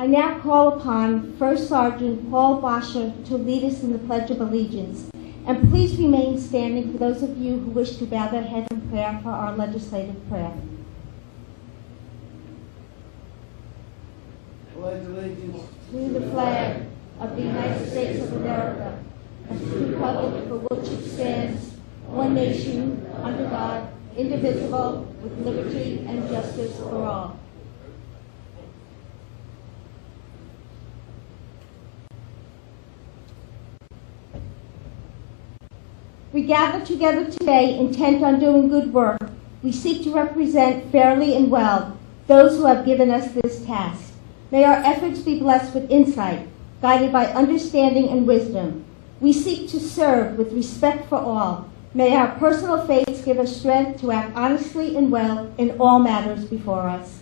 I now call upon First Sergeant Paul Bosher to lead us in the Pledge of Allegiance. And please remain standing for those of you who wish to bow their heads in prayer for our legislative prayer. Pledge allegiance To the flag of the United States of America, and to the republic for which it stands, one nation, under God, indivisible, with liberty and justice for all. We gather together today intent on doing good work. We seek to represent fairly and well those who have given us this task. May our efforts be blessed with insight, guided by understanding and wisdom. We seek to serve with respect for all. May our personal faiths give us strength to act honestly and well in all matters before us.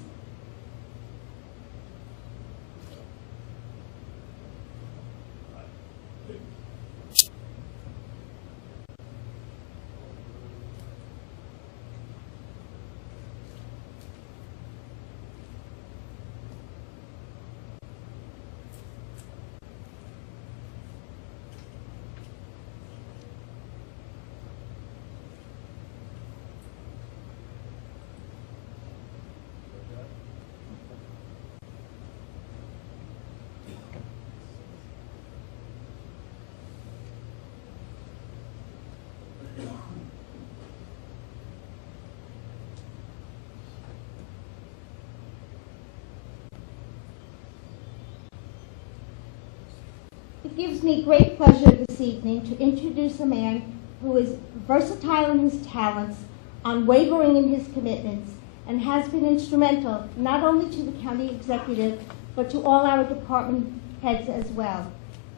It gives me great pleasure this evening to introduce a man who is versatile in his talents, unwavering in his commitments, and has been instrumental not only to the county executive, but to all our department heads as well.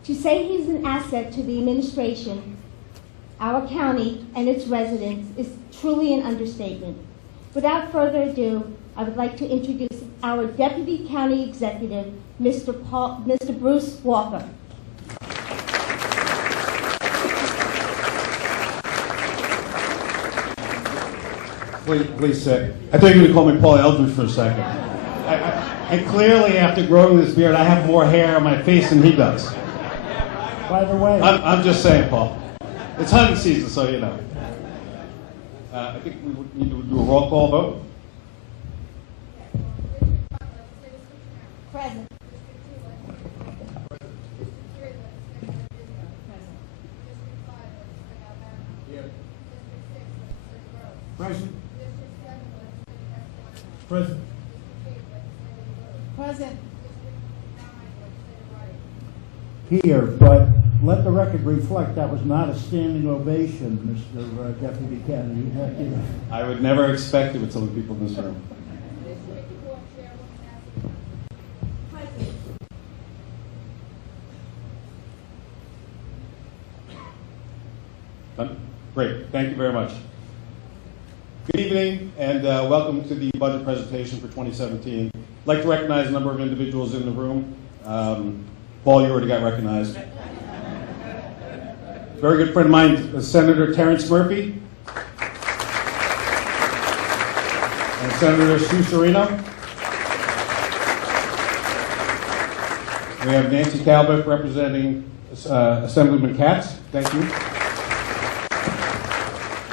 To say he's an asset to the administration, our county, and its residents is truly an understatement. Without further ado, I would like to introduce our Deputy County Executive, Mr. Bruce Walker. Please sit. I thought you were going to call me Paul Eldridge for a second. And clearly, after growing this beard, I have more hair on my face than he does. By the way, I'm just saying, Paul. It's hunting season, so you know. I think we need to do a roll call vote. Present. present. Present. Present. Here, but let the record reflect that was not a standing ovation, Mr. Deputy Kennedy. You have to- I would never expect it with some of the people in this room. Done? Great. Thank you very much. Good evening, and welcome to the budget presentation for 2017. I'd like to recognize a number of individuals in the room. Paul, you already got recognized. Very good friend of mine, Senator Terrence Murphy. And Senator Sue Serino. We have Nancy Talbot representing Assemblyman Katz. Thank you.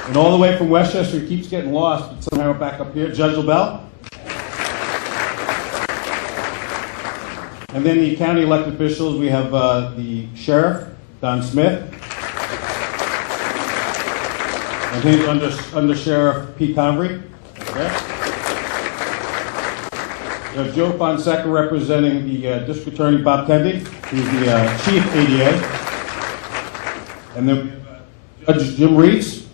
And all the way from Westchester, he keeps getting lost, but somehow we're back up here, Judge LaBelle. And then the county elected officials, we have the sheriff, Don Smith, and his under Sheriff Pete Convery. Okay. We have Joe Fonseca representing the District Attorney Bob Kendi, who's the Chief ADA. And then we have Judge Jim Reeds.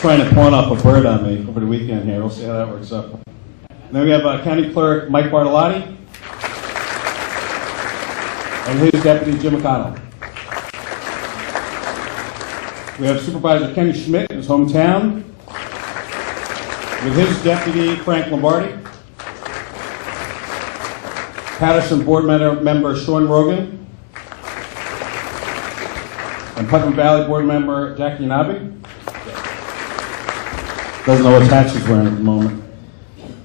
Trying to pawn off a bird on me over the weekend here. We'll see how that works out. And then we have County Clerk Mike Bartolotti and his deputy Jim McConnell. We have Supervisor Kenny Schmidt in his hometown with his deputy Frank Lombardi. Patterson Board member Sean Rogan. And Putnam Valley Board member Jackie Nabi. Doesn't know what hat she's wearing at the moment.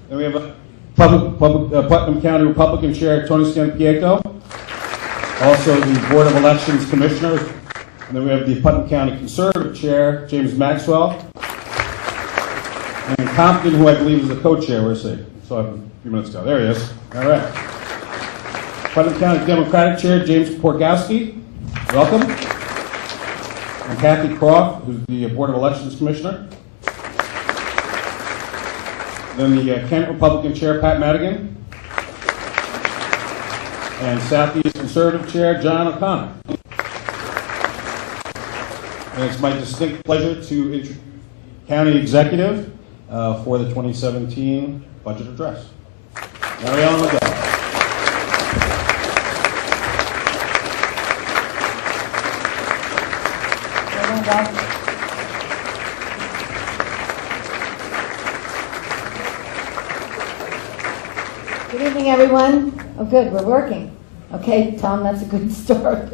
Then we have Putnam County Republican Chair Tony Scampieco, also the Board of Elections Commissioner, and then we have the Putnam County Conservative Chair James Maxwell, and Compton, who I believe is the co-chair. Where's he? Saw him a few minutes ago. There he is. All right. Putnam County Democratic Chair James Porgowski, welcome. And Kathy Croft, who's the Board of Elections Commissioner. Then the Kent Republican Chair Pat Madigan. And Southeast Conservative Chair John O'Connor. And it's my distinct pleasure to introduce the County Executive for the 2017 Budget Address. Mary Ellen McDowell. Good evening, everyone. Oh, good, we're working. Okay, Tom, that's a good start.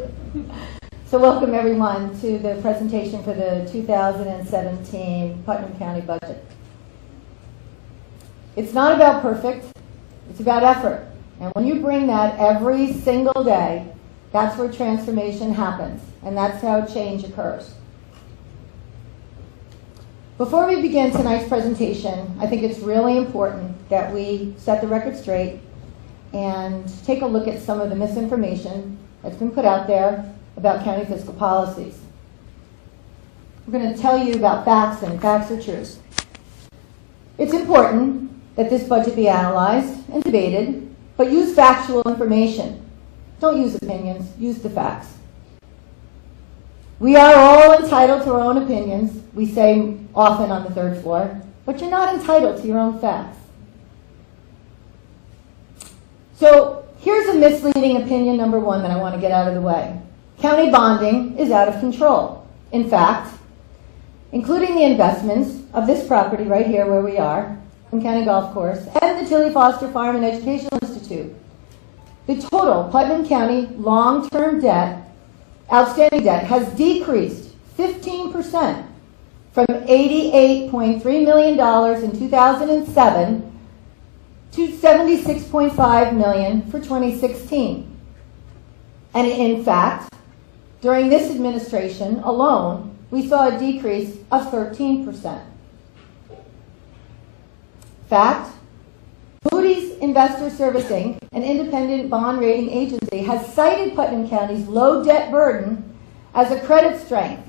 So welcome, everyone, to the presentation for the 2017 Putnam County Budget. It's not about perfect, it's about effort. And when you bring that every single day, that's where transformation happens, and that's how change occurs. Before we begin tonight's presentation, I think it's really important that we set the record straight and take a look at some of the misinformation that's been put out there about county fiscal policies. We're going to tell you about facts, and facts are truth. It's important that this budget be analyzed and debated, but use factual information. Don't use opinions, use the facts. We are all entitled to our own opinions, we say often on the third floor, but you're not entitled to your own facts. So here's a misleading opinion number one that I want to get out of the way. County bonding is out of control. In fact, including the investments of this property right here where we are, Putnam County Golf Course, and the Tilly Foster Farm and Educational Institute, the total Putnam County long-term debt, outstanding debt, has decreased 15% from $88.3 million in 2007 to $76.5 million for 2016. And in fact, during this administration alone, we saw a decrease of 13%. Fact, Moody's Investor Servicing, an independent bond rating agency, has cited Putnam County's low debt burden as a credit strength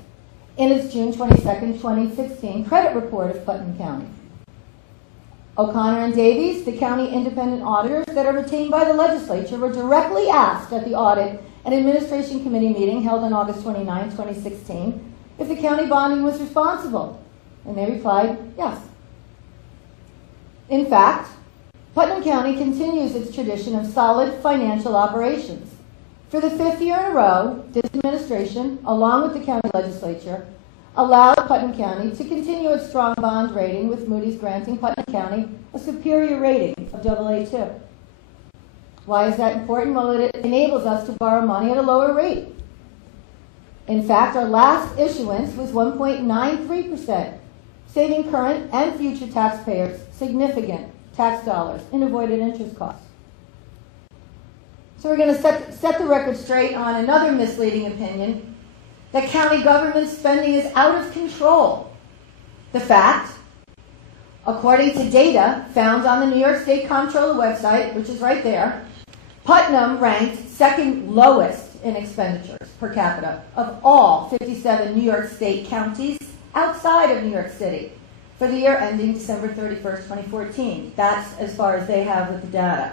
in its June 22, 2016 credit report of Putnam County. O'Connor and Davies, the county independent auditors that are retained by the legislature, were directly asked at the Audit and Administration Committee meeting held on August 29, 2016, if the county bonding was responsible, and they replied, yes. In fact, Putnam County continues its tradition of solid financial operations. For the 5th year in a row, this administration, along with the county legislature, allowed Putnam County to continue its strong bond rating, with Moody's granting Putnam County a superior rating of AA2. Why is that important? Well, it enables us to borrow money at a lower rate. In fact, our last issuance was 1.93%, saving current and future taxpayers significant tax dollars in avoided interest costs. So we're going to set the record straight on another misleading opinion, that county government spending is out of control. The fact, according to data found on the New York State Comptroller website, which is right there, Putnam ranked second lowest in expenditures per capita of all 57 New York State counties outside of New York City for the year ending December 31st, 2014. That's as far as they have with the data.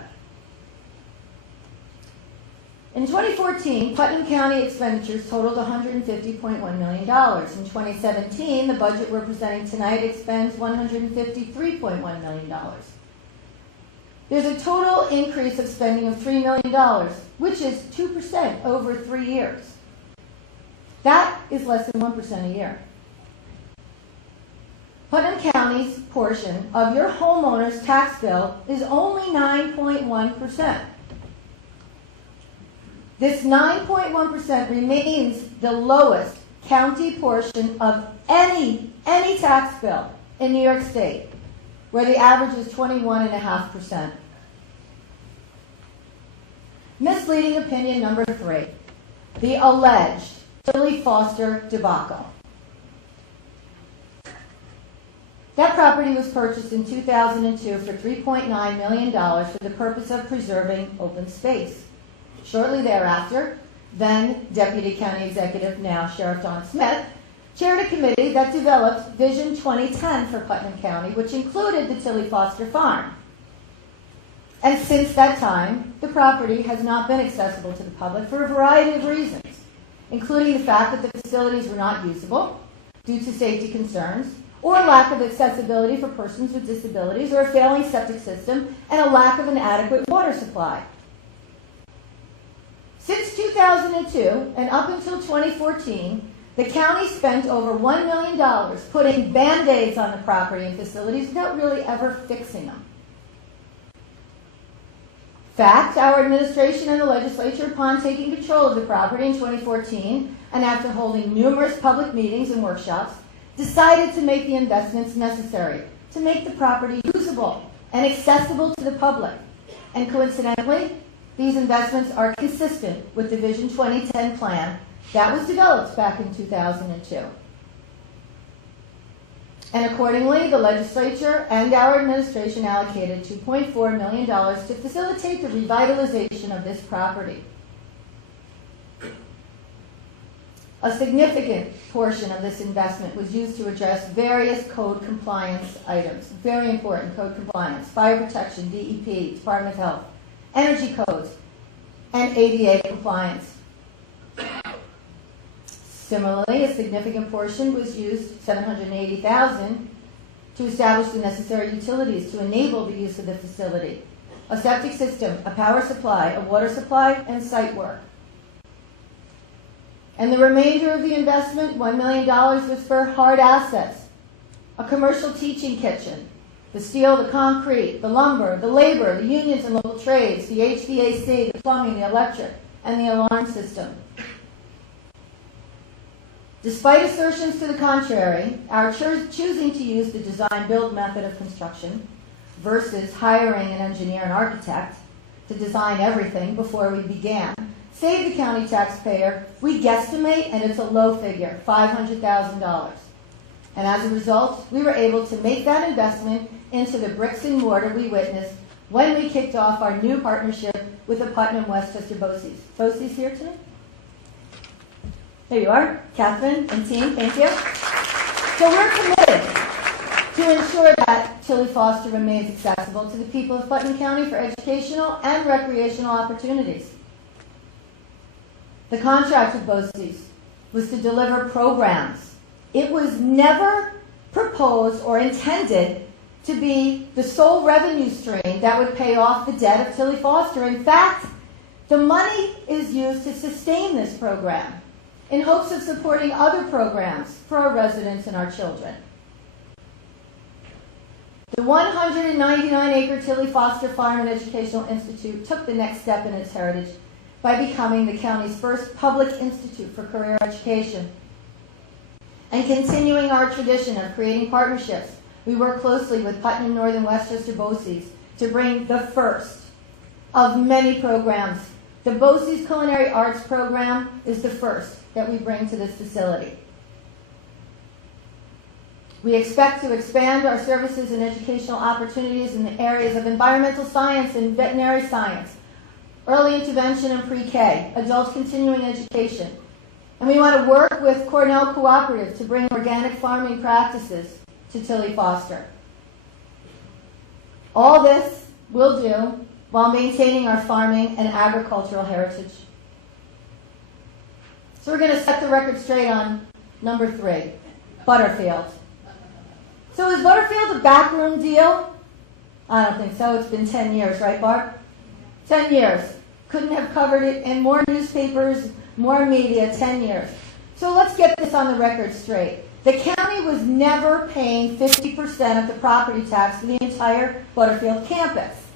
In 2014, Putnam County expenditures totaled $150.1 million. In 2017, the budget we're presenting tonight expends $153.1 million. There's a total increase of spending of $3 million, which is 2% over 3 years. That is less than 1% a year. Putnam County's portion of your homeowner's tax bill is only 9.1%. This 9.1% remains the lowest county portion of any tax bill in New York State, where the average is 21.5% Misleading opinion number 3, the alleged Tilly Foster debacle. That property was purchased in 2002 for $3.9 million for the purpose of preserving open space. Shortly thereafter, then Deputy County Executive, now Sheriff Don Smith, chaired a committee that developed Vision 2010 for Putnam County, which included the Tilly Foster Farm. And since that time, the property has not been accessible to the public for a variety of reasons, including the fact that the facilities were not usable due to safety concerns, or lack of accessibility for persons with disabilities, or a failing septic system, and a lack of an adequate water supply. Since 2002 and up until 2014, the county spent over $1 million putting Band-Aids on the property and facilities without really ever fixing them. In fact, our administration and the legislature, upon taking control of the property in 2014, and after holding numerous public meetings and workshops, decided to make the investments necessary to make the property usable and accessible to the public. And coincidentally, these investments are consistent with the Vision 2010 plan that was developed back in 2002. And accordingly, the legislature and our administration allocated $2.4 million to facilitate the revitalization of this property. A significant portion of this investment was used to address various code compliance items, very important code compliance, fire protection, DEP, Department of Health, energy codes, and ADA compliance. Similarly, a significant portion was used, $780,000, to establish the necessary utilities to enable the use of the facility, a septic system, a power supply, a water supply, and site work. And the remainder of the investment, $1 million, was for hard assets, a commercial teaching kitchen, the steel, the concrete, the lumber, the labor, the unions and local trades, the HVAC, the plumbing, the electric, and the alarm system. Despite assertions to the contrary, our choosing to use the design-build method of construction versus hiring an engineer and architect to design everything before we began saved the county taxpayer, we guesstimate, and it's a low figure, $500,000. And as a result, we were able to make that investment into the bricks and mortar we witnessed when we kicked off our new partnership with the Putnam Westchester BOCES. BOCES here tonight? There you are, Catherine and team, thank you. So we're committed to ensure that Tilly Foster remains accessible to the people of Putnam County for educational and recreational opportunities. The contract with BOCES was to deliver programs. It was never proposed or intended to be the sole revenue stream that would pay off the debt of Tilly Foster. In fact, the money is used to sustain this program in hopes of supporting other programs for our residents and our children. The 199-acre Tilly Foster Farm and Educational Institute took the next step in its heritage by becoming the county's first public institute for career education. And continuing our tradition of creating partnerships, we work closely with Putnam Northern Westchester BOCES to bring the first of many programs. The BOCES Culinary Arts Program is the first that we bring to this facility. We expect to expand our services and educational opportunities in the areas of environmental science and veterinary science, early intervention and pre-K, adult continuing education. And we want to work with Cornell Cooperative to bring organic farming practices to Tilly Foster. All this we'll do while maintaining our farming and agricultural heritage. So we're going to set the record straight on number 3, Butterfield. So is Butterfield a backroom deal? I don't think so. It's been 10 years, right, Barb? 10 years. Couldn't have covered it in more newspapers, more media, 10 years. So let's get this on the record straight. The county was never paying 50% of the property tax for the entire Butterfield campus.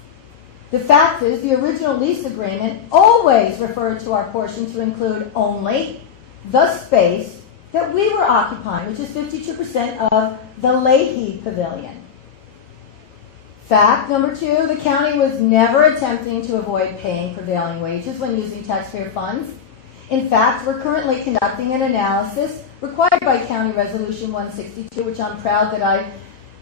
The fact is, the original lease agreement always referred to our portion to include only the space that we were occupying, which is 52% of the Leahy Pavilion. Fact number 2, the county was never attempting to avoid paying prevailing wages when using taxpayer funds. In fact, we're currently conducting an analysis required by County Resolution 162, which I'm proud that I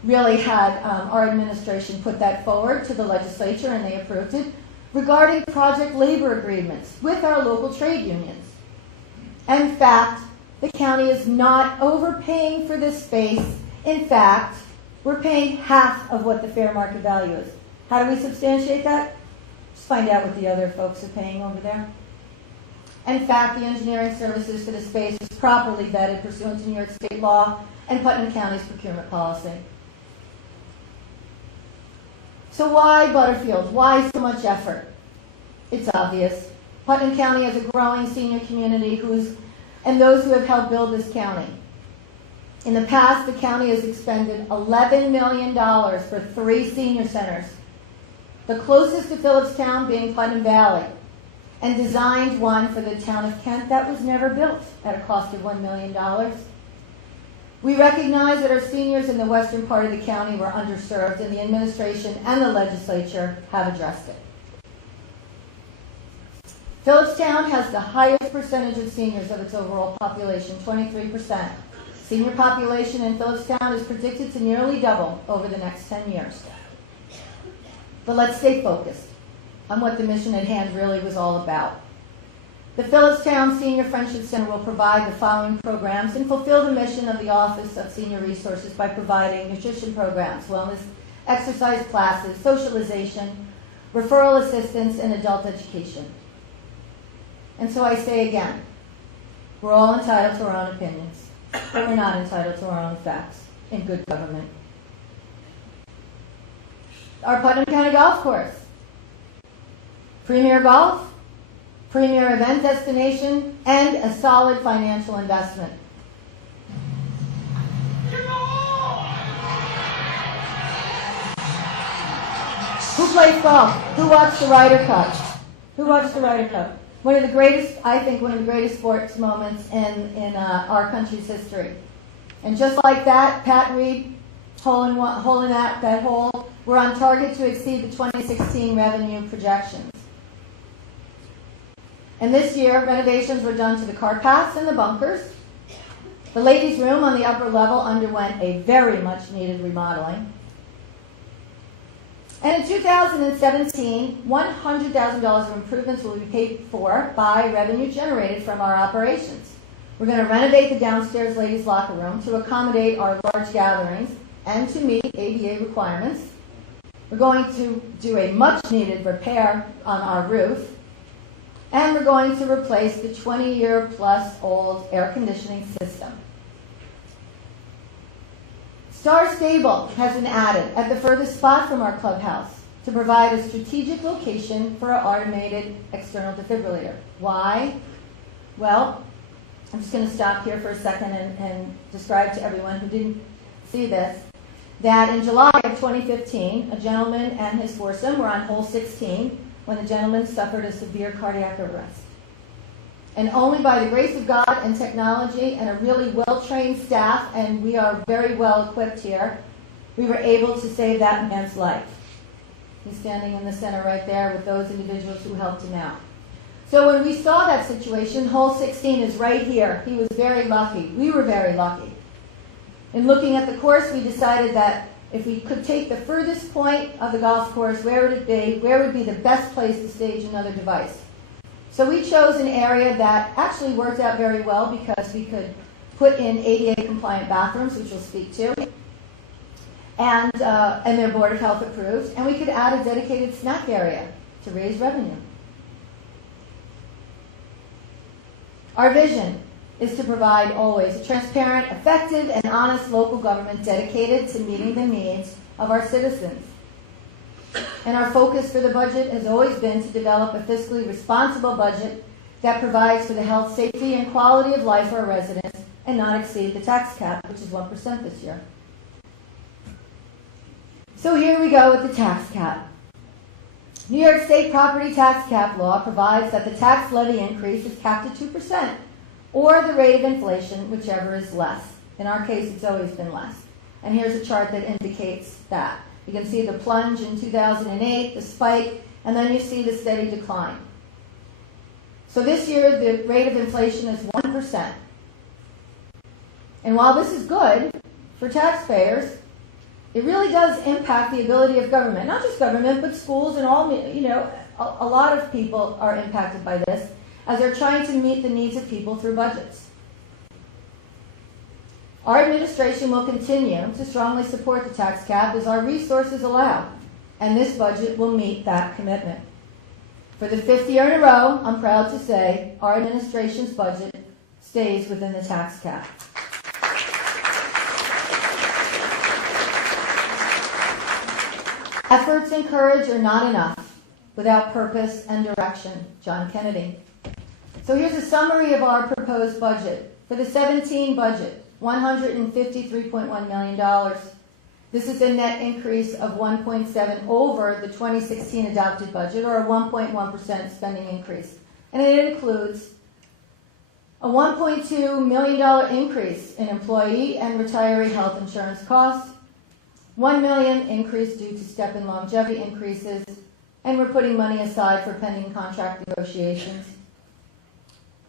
really had our administration put that forward to the legislature and they approved it, regarding project labor agreements with our local trade unions. In fact, the county is not overpaying for this space. In fact, we're paying half of what the fair market value is. How do we substantiate that? Just find out what the other folks are paying over there. In fact, the engineering services for the space is properly vetted pursuant to New York State law and Putnam County's procurement policy. So why Butterfield? Why so much effort? It's obvious. Putnam County has a growing senior community and those who have helped build this county. In the past, the county has expended $11 million for 3 senior centers, the closest to Phillipstown being Putnam Valley, and designed one for the town of Kent that was never built at a cost of $1 million. We recognize that our seniors in the western part of the county were underserved, and the administration and the legislature have addressed it. Phillipstown has the highest percentage of seniors of its overall population, 23%. Senior population in Phillipstown is predicted to nearly double over the next 10 years. But let's stay focused on what the mission at hand really was all about. The Phillipstown Senior Friendship Center will provide the following programs and fulfill the mission of the Office of Senior Resources by providing nutrition programs, wellness exercise classes, socialization, referral assistance, and adult education. And so I say again, we're all entitled to our own opinions, but we're not entitled to our own facts in good government. Our Putnam County Golf Course. Premier golf, premier event destination, and a solid financial investment. Who plays golf? Who watched the Ryder Cup? Who watched the Ryder Cup? One of the greatest sports moments in our country's history. And just like that, Pat Reed, hole in that hole, we're on target to exceed the 2016 revenue projections. And this year, renovations were done to the car paths and the bunkers. The ladies' room on the upper level underwent a very much needed remodeling. And in 2017, $100,000 of improvements will be paid for by revenue generated from our operations. We're going to renovate the downstairs ladies' locker room to accommodate our large gatherings and to meet ADA requirements. We're going to do a much-needed repair on our roof. And we're going to replace the 20-year-plus-old air conditioning system. Star Stable has been added at the furthest spot from our clubhouse to provide a strategic location for our automated external defibrillator. Why? Well, I'm just going to stop here for a second and describe to everyone who didn't see this that in July of 2015, a gentleman and his foursome were on hole 16 when the gentleman suffered a severe cardiac arrest. And only by the grace of God and technology and a really well-trained staff, and we are very well equipped here, we were able to save that man's life. He's standing in the center right there with those individuals who helped him out. So when we saw that situation, hole 16 is right here. He was very lucky. We were very lucky. In looking at the course, we decided that if we could take the furthest point of the golf course, where would it be? Where would be the best place to stage another device? So we chose an area that actually worked out very well because we could put in ADA-compliant bathrooms, which we'll speak to, and they're Board of Health approved, and we could add a dedicated snack area to raise revenue. Our vision is to provide always a transparent, effective, and honest local government dedicated to meeting the needs of our citizens. And our focus for the budget has always been to develop a fiscally responsible budget that provides for the health, safety, and quality of life for our residents and not exceed the tax cap, which is 1% this year. So here we go with the tax cap. New York State property tax cap law provides that the tax levy increase is capped at 2%, or the rate of inflation, whichever is less. In our case, it's always been less. And here's a chart that indicates that. You can see the plunge in 2008, the spike, and then you see the steady decline. So this year, the rate of inflation is 1%. And while this is good for taxpayers, it really does impact the ability of government, not just government, but schools and all, a lot of people are impacted by this as they're trying to meet the needs of people through budgets. Our administration will continue to strongly support the tax cap as our resources allow, and this budget will meet that commitment. For the 5th year in a row, I'm proud to say our administration's budget stays within the tax cap. Efforts and courage are not enough without purpose and direction. John Kennedy. So here's a summary of our proposed budget. For the 17 budget, $153.1 million. This is a net increase of 1.7 over the 2016 adopted budget, or a 1.1% spending increase. And it includes a $1.2 million increase in employee and retiree health insurance costs, $1 million increase due to step and longevity increases, and we're putting money aside for pending contract negotiations.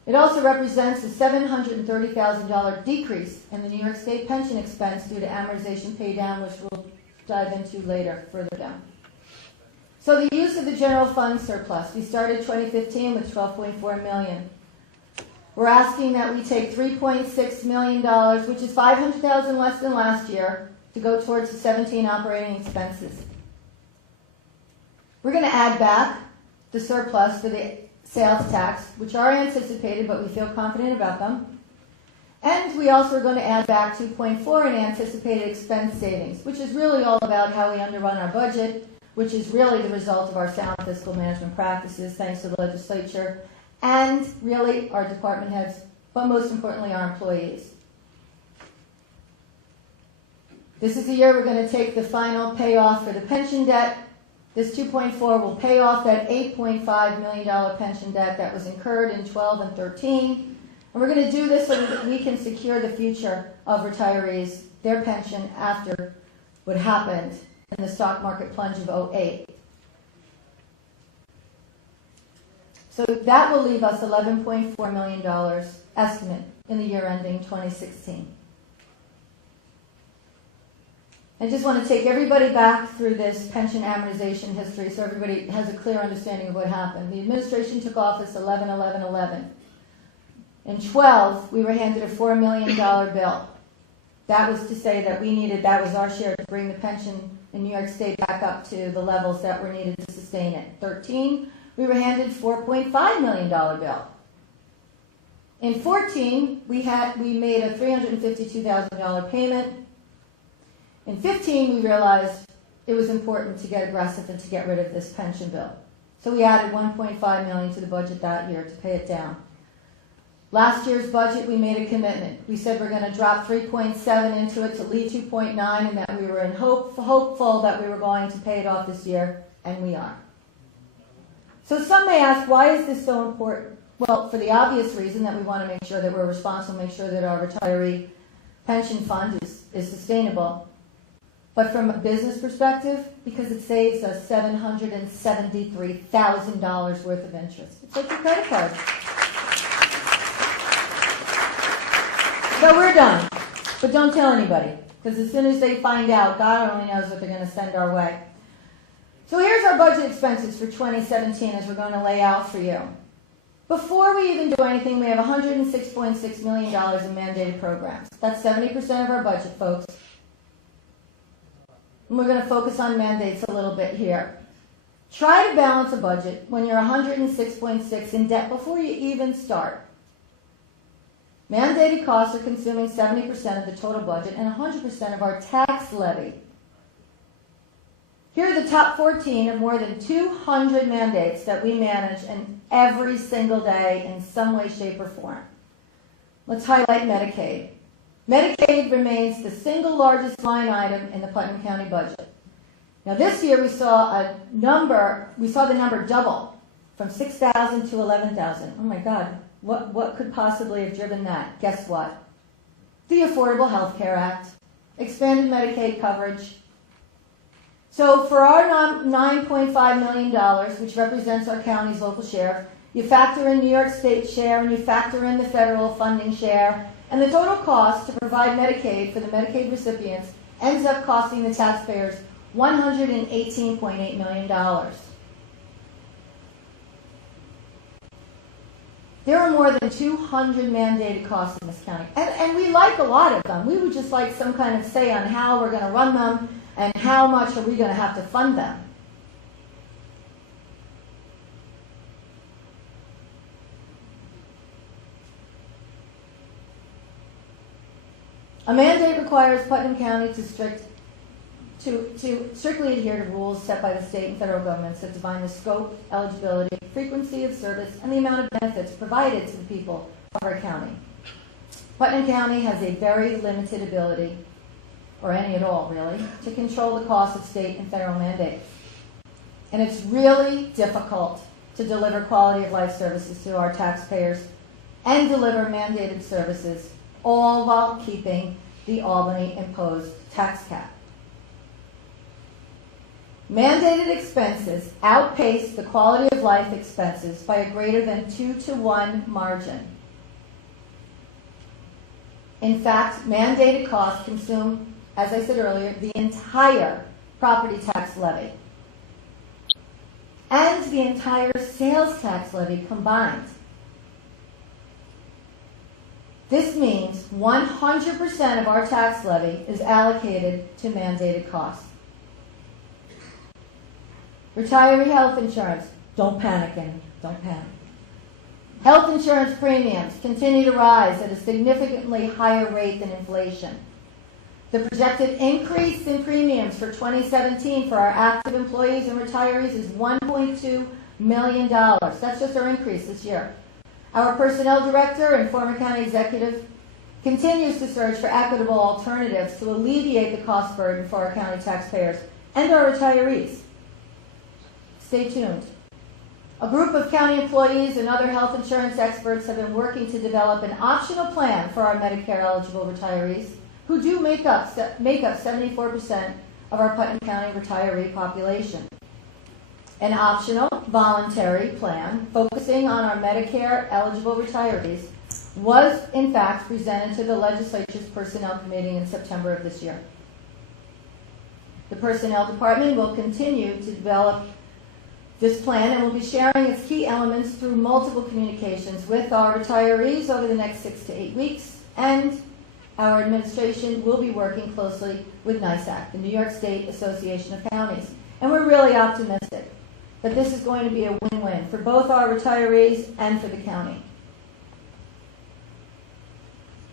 It also represents a $730,000 decrease in the New York State pension expense due to amortization pay down, which we'll dive into later, further down. So the use of the general fund surplus. We started 2015 with $12.4 million. We're asking that we take $3.6 million, which is $500,000 less than last year, to go towards the 17 operating expenses. We're going to add back the surplus for the sales tax, which are anticipated, but we feel confident about them. And we also are going to add back 2.4 in anticipated expense savings, which is really all about how we underrun our budget, which is really the result of our sound fiscal management practices, thanks to the legislature, and really our department heads, but most importantly our employees. This is the year we're going to take the final payoff for the pension debt. This 2.4 will pay off that $8.5 million pension debt that was incurred in 12 and 13. And we're going to do this so that we can secure the future of retirees, their pension after what happened in the stock market plunge of 2008. So that will leave us $11.4 million estimate in the year ending 2016. I just want to take everybody back through this pension amortization history so everybody has a clear understanding of what happened. The administration took office 11/11/11. In 12, we were handed a $4 million bill. That was to say that that was our share to bring the pension in New York State back up to the levels that were needed to sustain it. 13, we were handed a $4.5 million bill. In 14, we made a $352,000 payment. In 15, we realized it was important to get aggressive and to get rid of this pension bill. So we added $1.5 million to the budget that year to pay it down. Last year's budget, we made a commitment. We said we're going to drop 3.7 into it to leave 2.9, and that we were hopeful that we were going to pay it off this year, and we are. So some may ask, why is this so important? Well, for the obvious reason that we want to make sure that we're responsible, make sure that our retiree pension fund is sustainable. But from a business perspective, because it saves us $773,000 worth of interest. It's like your credit card. So we're done. But don't tell anybody, because as soon as they find out, God only knows what they're going to send our way. So here's our budget expenses for 2017 as we're going to lay out for you. Before we even do anything, we have $106.6 million in mandated programs. That's 70% of our budget, folks. And we're going to focus on mandates a little bit here. Try to balance a budget when you're 106.6 in debt before you even start. Mandated costs are consuming 70% of the total budget and 100% of our tax levy. Here are the top 14 of more than 200 mandates that we manage in every single day in some way, shape, or form. Let's highlight Medicaid. Medicaid remains the single largest line item in the Putnam County budget. Now this year we saw the number double from 6,000 to 11,000. Oh my God, what could possibly have driven that? Guess what? The Affordable Health Care Act, expanded Medicaid coverage. So for our $9.5 million, which represents our county's local share, you factor in New York State share and you factor in the federal funding share, and the total cost to provide Medicaid for the Medicaid recipients ends up costing the taxpayers $118.8 million. There are more than 200 mandated costs in this county, and we like a lot of them. We would just like some kind of say on how we're going to run them and how much are we going to have to fund them. A mandate requires Putnam County to strictly adhere to rules set by the state and federal governments that define the scope, eligibility, frequency of service, and the amount of benefits provided to the people of our county. Putnam County has a very limited ability, or any at all really, to control the cost of state and federal mandates. And it's really difficult to deliver quality of life services to our taxpayers and deliver mandated services, all while keeping the Albany imposed tax cap. Mandated expenses outpace the quality of life expenses by a greater than 2-to-1 margin. In fact, mandated costs consume, as I said earlier, the entire property tax levy and the entire sales tax levy combined. This means 100% of our tax levy is allocated to mandated costs. Retiree health insurance, don't panic. Health insurance premiums continue to rise at a significantly higher rate than inflation. The projected increase in premiums for 2017 for our active employees and retirees is $1.2 million. That's just our increase this year. Our personnel director and former county executive continues to search for equitable alternatives to alleviate the cost burden for our county taxpayers and our retirees. Stay tuned. A group of county employees and other health insurance experts have been working to develop an optional plan for our Medicare-eligible retirees who do make up 74% of our Putnam County retiree population. An optional, voluntary plan focusing on our Medicare-eligible retirees was, in fact, presented to the legislature's Personnel Committee in September of this year. The Personnel Department will continue to develop this plan and will be sharing its key elements through multiple communications with our retirees over the next 6 to 8 weeks, and our administration will be working closely with NYSAC, the New York State Association of Counties. And we're really optimistic that this is going to be a win-win for both our retirees and for the county.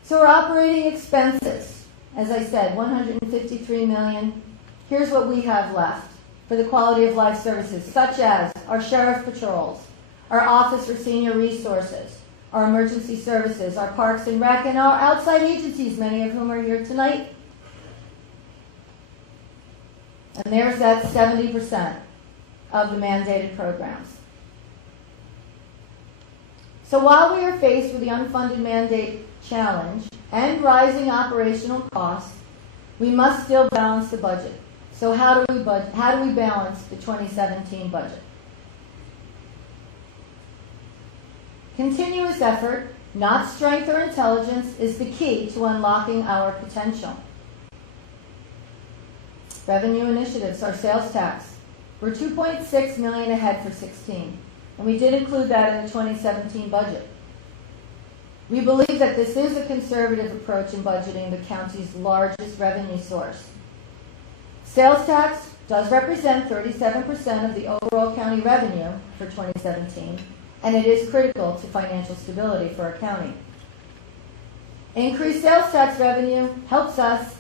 So our operating expenses, as I said, $153 million. Here's what we have left for the quality of life services, such as our sheriff patrols, our office for senior resources, our emergency services, our parks and rec, and our outside agencies, many of whom are here tonight. And there's that 70% of the mandated programs. So while we are faced with the unfunded mandate challenge and rising operational costs, we must still balance the budget. So how do we balance the 2017 budget? Continuous effort, not strength or intelligence, is the key to unlocking our potential. Revenue initiatives, our sales tax. We're $2.6 million ahead for 2016, and we did include that in the 2017 budget. We believe that this is a conservative approach in budgeting the county's largest revenue source. Sales tax does represent 37% of the overall county revenue for 2017, and it is critical to financial stability for our county. Increased sales tax revenue helps us.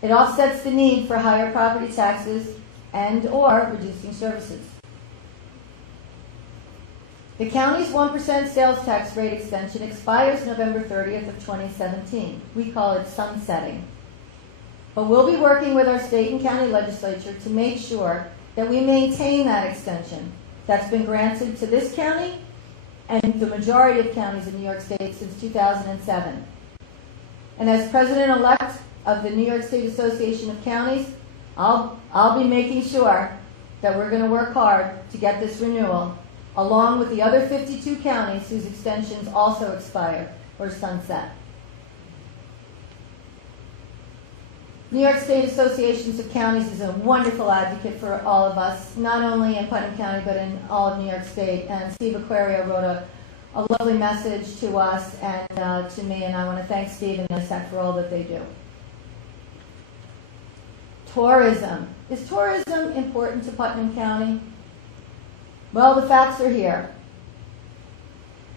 It offsets the need for higher property taxes and/or reducing services. The county's 1% sales tax rate extension expires November 30th of 2017. We call it sunsetting. But we'll be working with our state and county legislature to make sure that we maintain that extension that's been granted to this county and the majority of counties in New York State since 2007. And as president-elect of the New York State Association of Counties, I'll be making sure that we're going to work hard to get this renewal, along with the other 52 counties whose extensions also expire or sunset. New York State Associations of Counties is a wonderful advocate for all of us, not only in Putnam County, but in all of New York State. And Steve Aquario wrote a lovely message to us and to me, and I want to thank Steve and NISAC for all that they do. Tourism. Is tourism important to Putnam County? Well, the facts are here.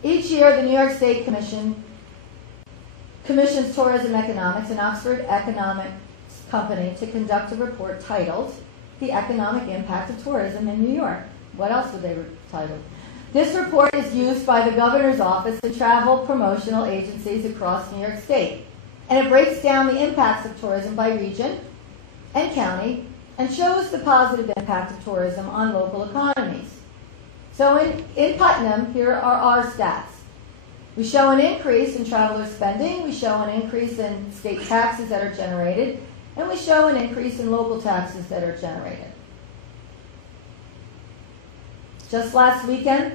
Each year, the New York State Commission commissions Tourism Economics, an Oxford economics company, to conduct a report titled The Economic Impact of Tourism in New York. What else would they title? This report is used by the governor's office and travel promotional agencies across New York State. And it breaks down the impacts of tourism by region and county and shows the positive impact of tourism on local economies. So in Putnam, here are our stats. We show an increase in traveler spending, we show an increase in state taxes that are generated, and we show an increase in local taxes that are generated. Just last weekend,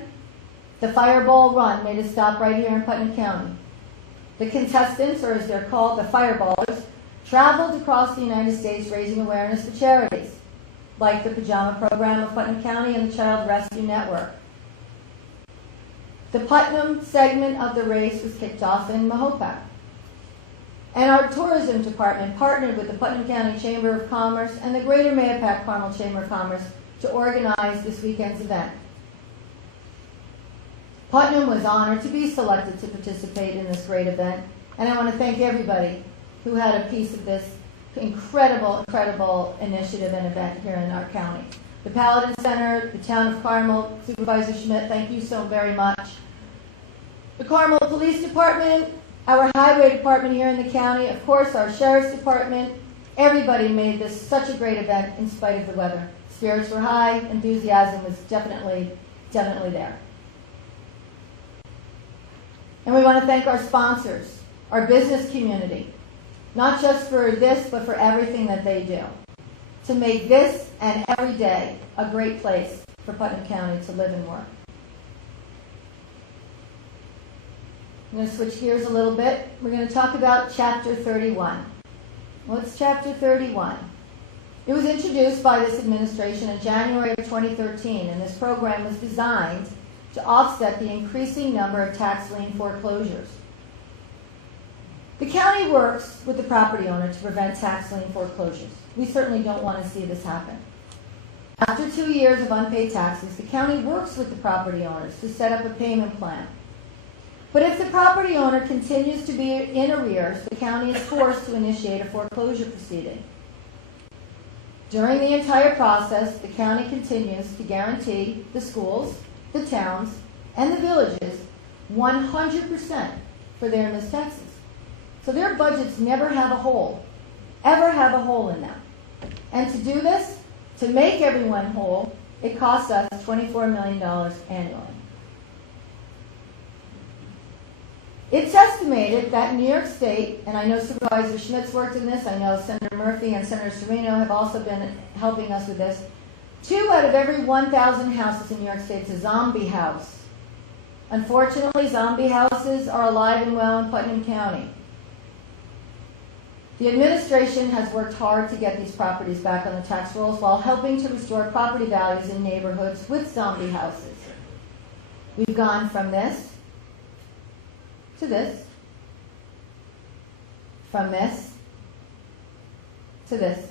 the Fireball Run made a stop right here in Putnam County. The contestants, or as they're called, the Fireballers, traveled across the United States raising awareness for charities, like the Pajama Program of Putnam County and the Child Rescue Network. The Putnam segment of the race was kicked off in Mahopac. And our tourism department partnered with the Putnam County Chamber of Commerce and the Greater Mahopac Carmel Chamber of Commerce to organize this weekend's event. Putnam was honored to be selected to participate in this great event, and I want to thank everybody who had a piece of this incredible initiative and event here in our county. The Paladin Center, the Town of Carmel, Supervisor Schmidt, thank you so very much. The Carmel Police Department, our Highway Department here in the county, of course our Sheriff's Department, everybody made this such a great event in spite of the weather. Spirits were high, enthusiasm was definitely there. And we want to thank our sponsors, our business community, not just for this, but for everything that they do to make this and every day a great place for Putnam County to live and work. I'm going to switch gears a little bit. We're going to talk about Chapter 31. What's Chapter 31? It was introduced by this administration in January of 2013, and this program was designed to offset the increasing number of tax lien foreclosures. The county works with the property owner to prevent tax lien foreclosures. We certainly don't want to see this happen. After 2 years of unpaid taxes, the county works with the property owners to set up a payment plan. But if the property owner continues to be in arrears, the county is forced to initiate a foreclosure proceeding. During the entire process, the county continues to guarantee the schools, the towns, and the villages 100% for their missed taxes. So their budgets never have a hole, ever have a hole in them. And to do this, to make everyone whole, it costs us $24 million annually. It's estimated that in New York State, and I know Supervisor Schmidt's worked in this, I know Senator Murphy and Senator Serino have also been helping us with this, 2 out of every 1,000 houses in New York State is a zombie house. Unfortunately, zombie houses are alive and well in Putnam County. The administration has worked hard to get these properties back on the tax rolls while helping to restore property values in neighborhoods with zombie houses. We've gone from this to this, from this to this.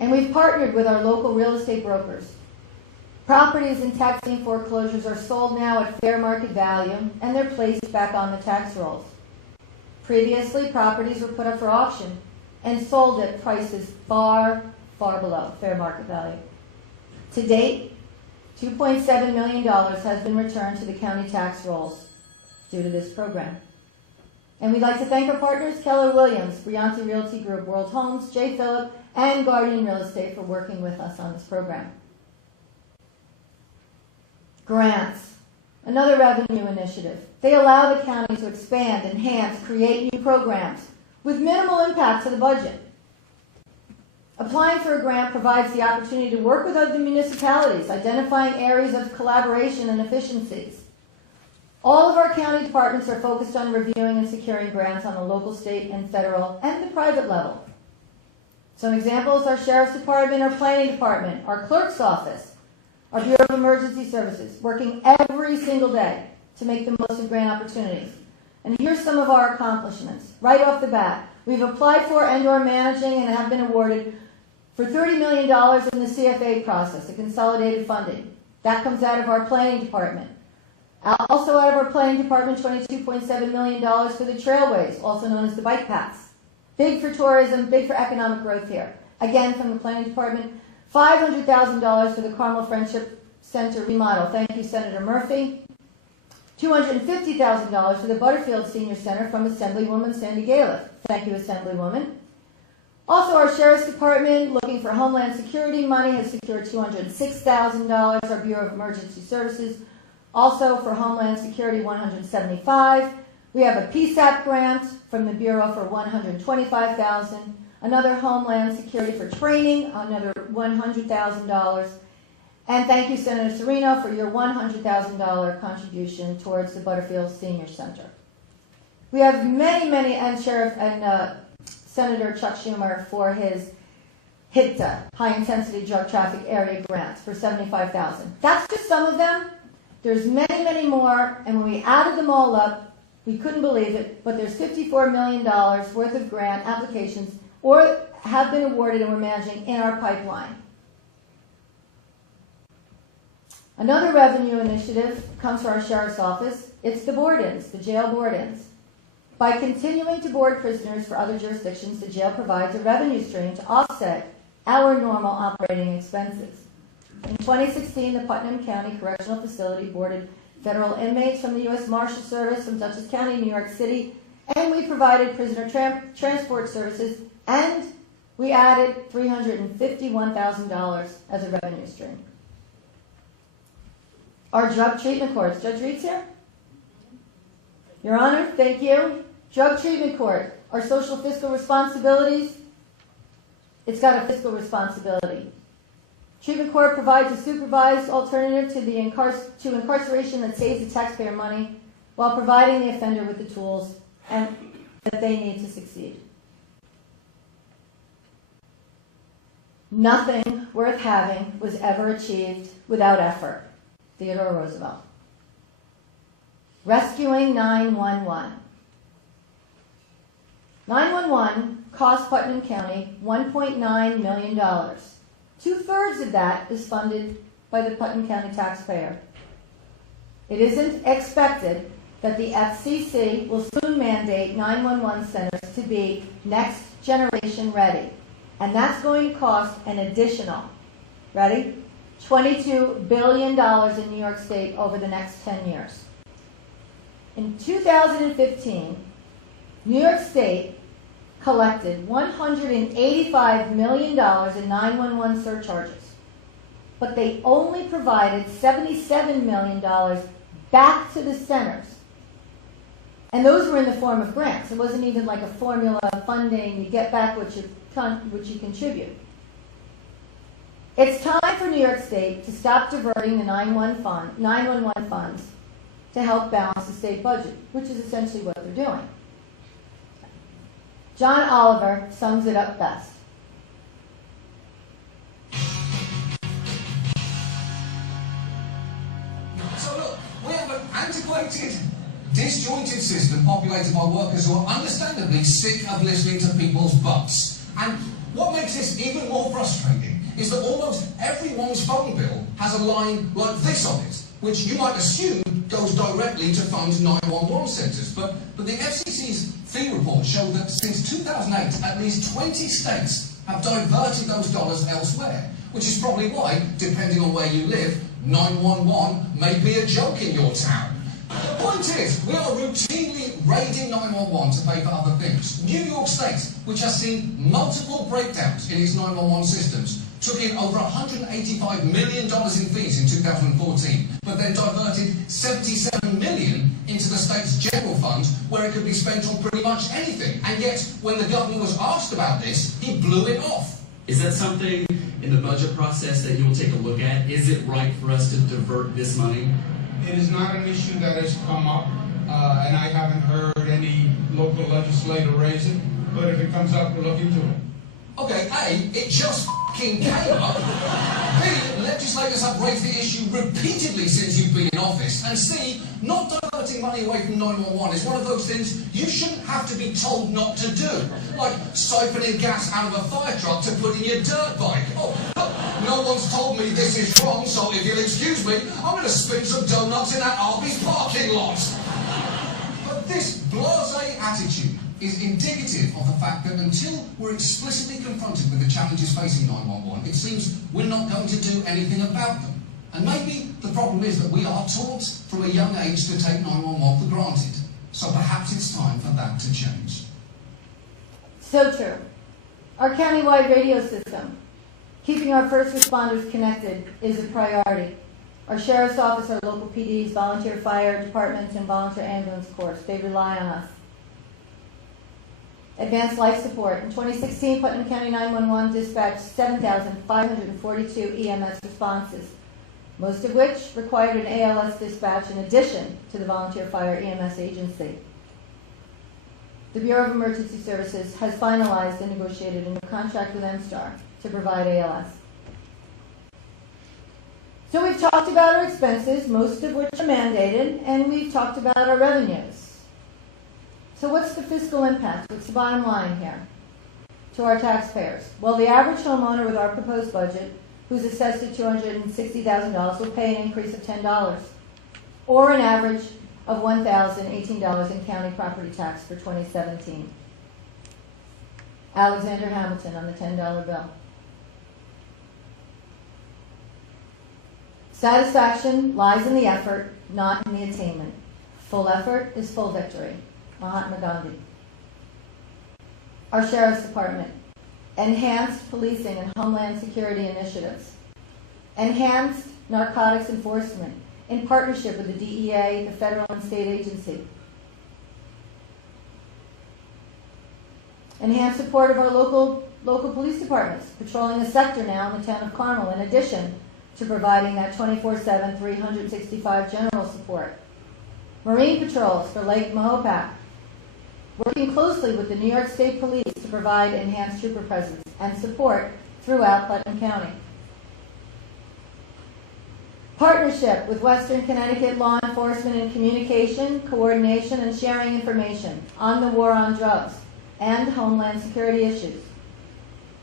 And we've partnered with our local real estate brokers. Properties in tax lien foreclosures are sold now at fair market value, and they're placed back on the tax rolls. Previously, properties were put up for auction and sold at prices far, far below fair market value. To date, $2.7 million has been returned to the county tax rolls due to this program. And we'd like to thank our partners, Keller Williams, Brianti Realty Group, World Homes, J. Phillip, and Guardian Real Estate for working with us on this program. Grants, another revenue initiative. They allow the county to expand, enhance, create new programs with minimal impact to the budget. Applying for a grant provides the opportunity to work with other municipalities, identifying areas of collaboration and efficiencies. All of our county departments are focused on reviewing and securing grants on the local, state, and federal, and the private level. Some examples: our Sheriff's Department, our Planning Department, our Clerk's Office, our Bureau of Emergency Services, working every single day to make the most of grant opportunities. And here's some of our accomplishments. Right off the bat, we've applied for and are managing and have been awarded for $30 million in the CFA process, the consolidated funding. That comes out of our Planning Department. Also out of our Planning Department, $22.7 million for the trailways, also known as the bike paths. Big for tourism, big for economic growth here. Again, from the Planning Department, $500,000 for the Carmel Friendship Center remodel. Thank you, Senator Murphy. $250,000 for the Butterfield Senior Center from Assemblywoman Sandy Galiff. Thank you, Assemblywoman. Also, our Sheriff's Department, looking for Homeland Security money, has secured $206,000. Our Bureau of Emergency Services, also for Homeland Security, $175,000. We have a PSAP grant from the Bureau for $125,000. Another Homeland Security for training, another $100,000. And thank you, Senator Serino, for your $100,000 contribution towards the Butterfield Senior Center. We have many, and Sheriff and Senator Chuck Schumer for his HITTA, High Intensity Drug Traffic Area Grant, for $75,000. That's just some of them. There's many more, and when we added them all up, we couldn't believe it, but there's $54 million worth of grant applications or have been awarded and we're managing in our pipeline. Another revenue initiative comes from our Sheriff's Office. It's the board-ins, the jail board-ins. By continuing to board prisoners for other jurisdictions, the jail provides a revenue stream to offset our normal operating expenses. In 2016, the Putnam County Correctional Facility boarded federal inmates from the U.S. Marshal Service from Dutchess County, New York City, and we provided prisoner transport services, and we added $351,000 as a revenue stream. Our drug treatment courts. Judge Reed's here? Your Honor, thank you. Drug treatment court. Our social fiscal responsibilities. It's got a fiscal responsibility. Treatment court provides a supervised alternative to incarceration that saves the taxpayer money while providing the offender with the tools and that they need to succeed. Nothing worth having was ever achieved without effort. Theodore Roosevelt. Rescuing 911. 911 cost Putnam County $1.9 million. 2/3 of that is funded by the Putnam County taxpayer. It isn't expected that the FCC will soon mandate 911 centers to be next generation ready. And that's going to cost an additional, ready? $22 billion in New York State over the next 10 years. In 2015, New York State collected $185 million in 911 surcharges, but they only provided $77 million back to the centers. And those were in the form of grants. It wasn't even like a formula of funding, you get back what you contribute. It's time for New York State to stop diverting the 911 funds to help balance the state budget, which is essentially what they're doing. John Oliver sums it up best. So look, we have an antiquated, disjointed system populated by workers who are understandably sick of listening to people's butts. And what makes this even more frustrating is that almost everyone's phone bill has a line like this on it, which you might assume goes directly to fund 911 centres. But the FCC's fee report showed that since 2008, at least 20 states have diverted those dollars elsewhere, which is probably why, depending on where you live, 911 may be a joke in your town. The point is, we are routinely raiding 911 to pay for other things. New York State, which has seen multiple breakdowns in its 911 systems, took in over $185 million in fees in 2014, but then diverted $77 million into the state's general fund, where it could be spent on pretty much anything. And yet, when the governor was asked about this, he blew it off. Is that something in the budget process that you will take a look at? Is it right for us to divert this money? It is not an issue that has come up, and I haven't heard any local legislator raise it, but if it comes up, we'll look into it. Okay, A, it just f***ing came up. B, legislators have raised the issue repeatedly since you've been in office. And C, not diverting money away from 911 is one of those things you shouldn't have to be told not to do. Like siphoning gas out of a fire truck to put in your dirt bike. Oh, no one's told me this is wrong, so if you'll excuse me, I'm going to spin some donuts in that Arby's parking lot. But this blasé attitude is indicative of the fact that until we're explicitly confronted with the challenges facing 911, it seems we're not going to do anything about them. And maybe the problem is that we are taught from a young age to take 911 for granted. So perhaps it's time for that to change. So true. Our countywide radio system, keeping our first responders connected, is a priority. Our Sheriff's Office, our local PDs, volunteer fire departments, and volunteer ambulance corps, they rely on us. Advanced life support. In 2016, Putnam County 911 dispatched 7,542 EMS responses, most of which required an ALS dispatch in addition to the volunteer fire EMS agency. The Bureau of Emergency Services has finalized and negotiated a new contract with MSTAR to provide ALS. So we've talked about our expenses, most of which are mandated, and we've talked about our revenues. So what's the fiscal impact? What's the bottom line here to our taxpayers? Well, the average homeowner with our proposed budget, who's assessed at $260,000, will pay an increase of $10, or an average of $1,018 in county property tax for 2017. Alexander Hamilton on the $10 bill. Satisfaction lies in the effort, not in the attainment. Full effort is full victory. Mahatma Gandhi. Our Sheriff's Department. Enhanced policing and homeland security initiatives. Enhanced narcotics enforcement in partnership with the DEA, the federal and state agency. Enhanced support of our local police departments, patrolling a sector now in the town of Carmel, in addition to providing that 24/7, 365 general support. Marine patrols for Lake Mahopac, working closely with the New York State Police to provide enhanced trooper presence and support throughout Putnam County. Partnership with Western Connecticut law enforcement in communication, coordination, and sharing information on the war on drugs and homeland security issues.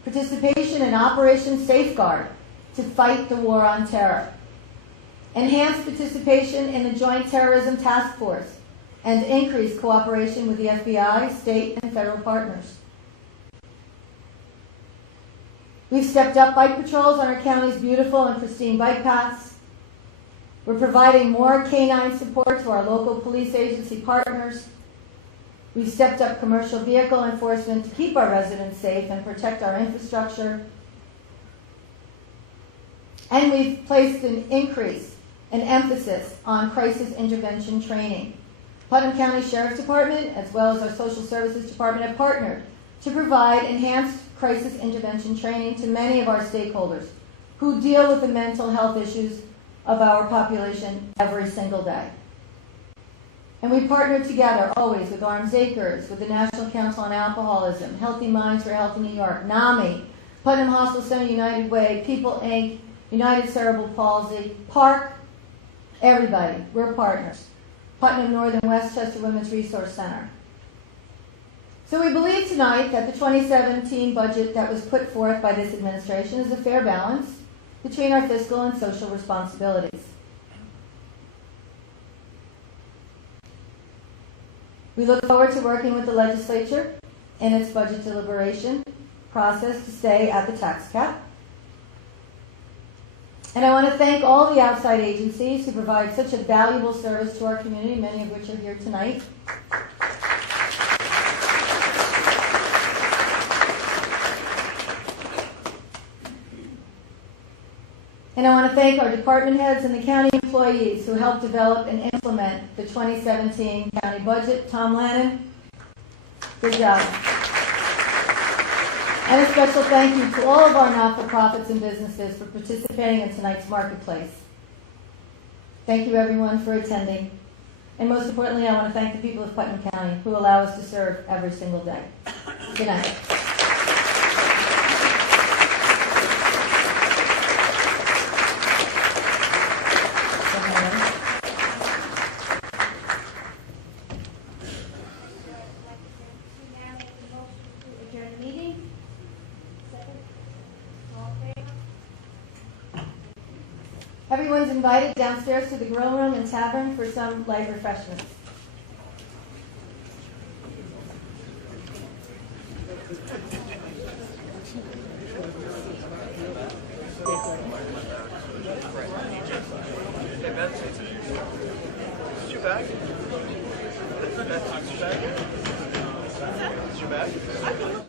Participation in Operation Safeguard to fight the war on terror. Enhanced participation in the Joint Terrorism Task Force and increased cooperation with the FBI, state, and federal partners. We've stepped up bike patrols on our county's beautiful and pristine bike paths. We're providing more canine support to our local police agency partners. We've stepped up commercial vehicle enforcement to keep our residents safe and protect our infrastructure. And we've placed an increase, an emphasis on crisis intervention training. Putnam County Sheriff's Department, as well as our Social Services Department, have partnered to provide enhanced crisis intervention training to many of our stakeholders who deal with the mental health issues of our population every single day. And we partner together always with Arms Acres, with the National Council on Alcoholism, Healthy Minds for Healthy New York, NAMI, Putnam Hospital Center United Way, People Inc., United Cerebral Palsy, Park, everybody, we're partners. Putnam Northern Westchester Women's Resource Center. So we believe tonight that the 2017 budget that was put forth by this administration is a fair balance between our fiscal and social responsibilities. We look forward to working with the legislature in its budget deliberation process to stay at the tax cap. And I want to thank all the outside agencies who provide such a valuable service to our community, many of which are here tonight. And I want to thank our department heads and the county employees who helped develop and implement the 2017 county budget. Tom Lannon, good job. And a special thank you to all of our not-for-profits and businesses for participating in tonight's marketplace. Thank you, everyone, for attending. And most importantly, I want to thank the people of Putnam County who allow us to serve every single day. Good night. Adjourn the meeting. Second. All in favor? Everyone's invited downstairs to the grill room and tavern for some light refreshments. Hey, Ben. Is your bag? Is your bag? Is your bag?